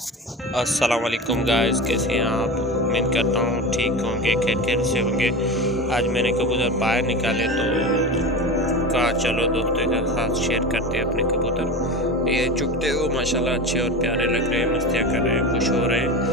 अस्सलाम वालेकुम गाइस, कैसे हैं आप? उम्मीद करता हूँ ठीक होंगे, खैर से होंगे। आज मैंने कबूतर बाहर निकाले तो कहा चलो दोस्तों के साथ शेयर करते हैं अपने कबूतर। ये चुगते हुए माशाल्लाह अच्छे और प्यारे लग रहे हैं, मस्तियाँ कर रहे हैं, खुश हो रहे हैं।